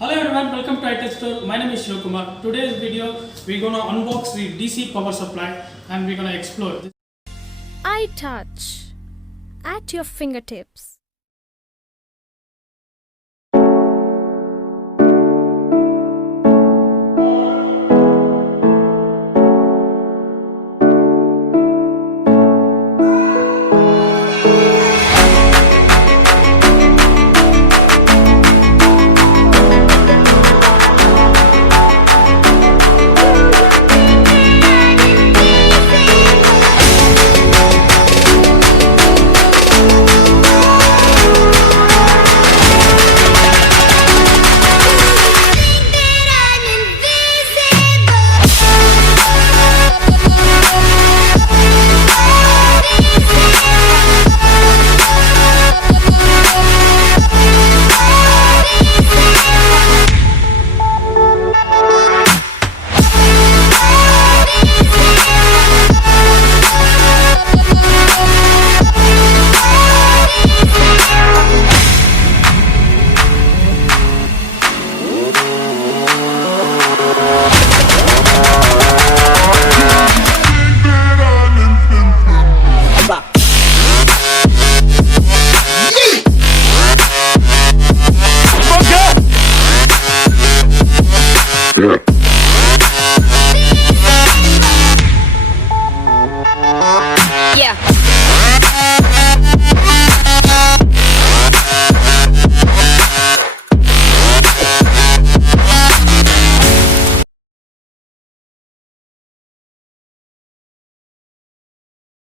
Hello everyone, welcome to iTouch store. My name is Shivakumar. Today's video, we're gonna unbox the DC power supply and we're gonna explore this. iTouch at your fingertips.